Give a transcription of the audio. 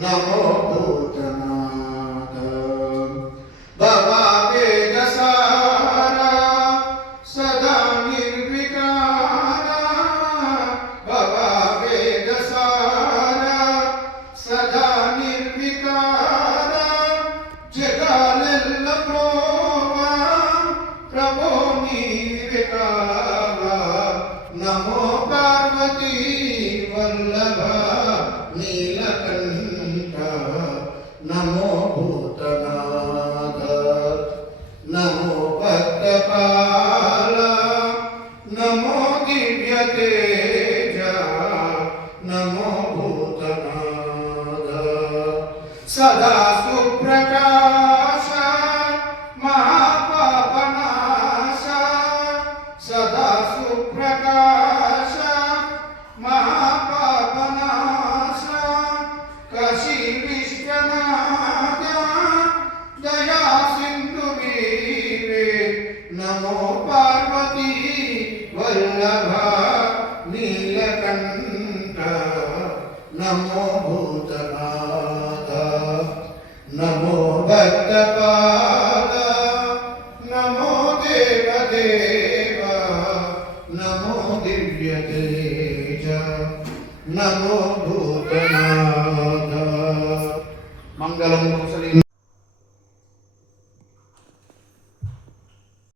नमो भूतनाथ बाबा वेदसारा सदा निर्विकारा बाबा वेदसारा सदा निर्विकारा जगालेल्ल प्रोवा प्रभो निर्विकारा नमो पार्वती वल्लभ नीलकंठ नमो भूतनाथ नमो भक्तपाल नमो दिव्य तेज नमो भूतनाथ सदा सुप्रकाश महापापनाश सदा सुप्रकाश महापापनाश काशी विश्वनाथ दया सिंधु वीरे नमो पार्वती वल्लभ नीलकंठ नमो भूतनाथ नमो भक्तपाद नमो देवदेव नमो दिव्य तेज नमो भूतनाथ मंगलम कुशलिनी